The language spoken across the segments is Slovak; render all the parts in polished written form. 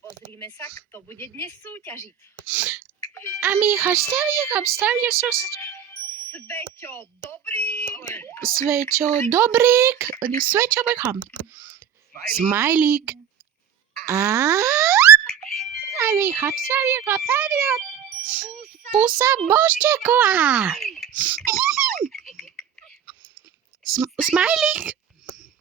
Pozrime sa, kto bude dnes súťažiť. A my obstavili sa Sveťo dobrý. Sveťo Beckham. Smajlík. A my obstavili Pusa Božďaková. Smajlík.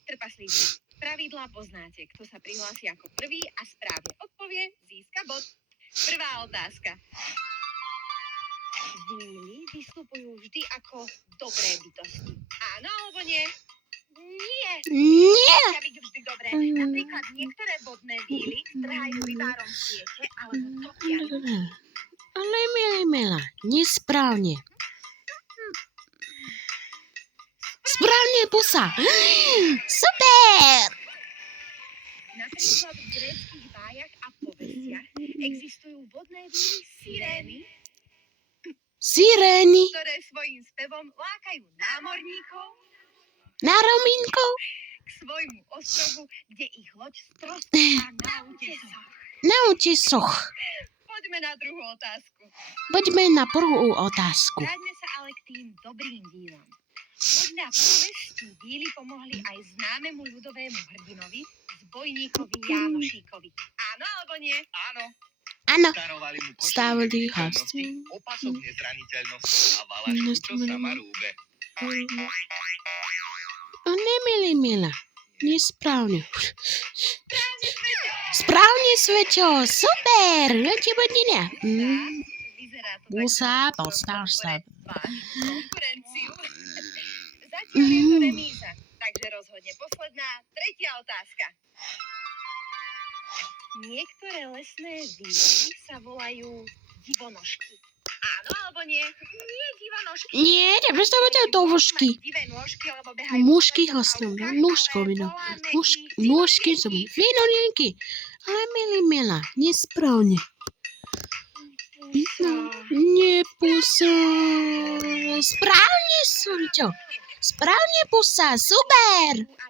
Trpaslíci, pravidlá poznáte. Kto sa prihlási ako prvý a správne odpovie, získa bod. Prvá otázka. Víly vystupujú vždy ako dobré bytosti. Áno alebo nie? Nie. Musia byť vždy dobré. Napríklad niektoré vodné víly trhajú rybárom siete alebo topia. Ale milá, nesprávne. Správne, pusa. Super. Napríklad v gréckych bájach a povestiach existujú vodné víly Sirény. ktoré svojím spevom lákajú námorníkov Na Romínkov. k svojmu ostrovu, kde ich loď stroskotá na útesoch. Na útesoch. Poďme na druhú otázku. Poďme na prvú otázku. Vráťme sa ale k tým dobrým vílam. Podľa povestí víly pomohli aj známemu ľudovému hrdinovi, zbojníkovi Jánošíkovi. Áno alebo nie? Áno. Áno. Stavili hasty. Opasok nezraniteľnosti a valašku, čo sa ma rúbe. Ale milá, nesprávne. Správne, Sveťo, super, ti bodine. Vyzerá to Pusa, tak, postav sa. konkurenciu. Zatiaľ je to remíza, takže rozhodne posledná, tretia otázka. Niektoré lesné víly sa volajú divonožky. Áno alebo nie? Nie divonožky. Nie, nepredstavujte to vožky. Divé nôžky, lebo behajú Mužky po lesoch a hlasnou, lúkach, nôžkovino. ale polárne Nôžky sú vinolienky. Ale milá, nesprávne. Nie, pusa. Správne, Sveťo. Správne, pusa, super. a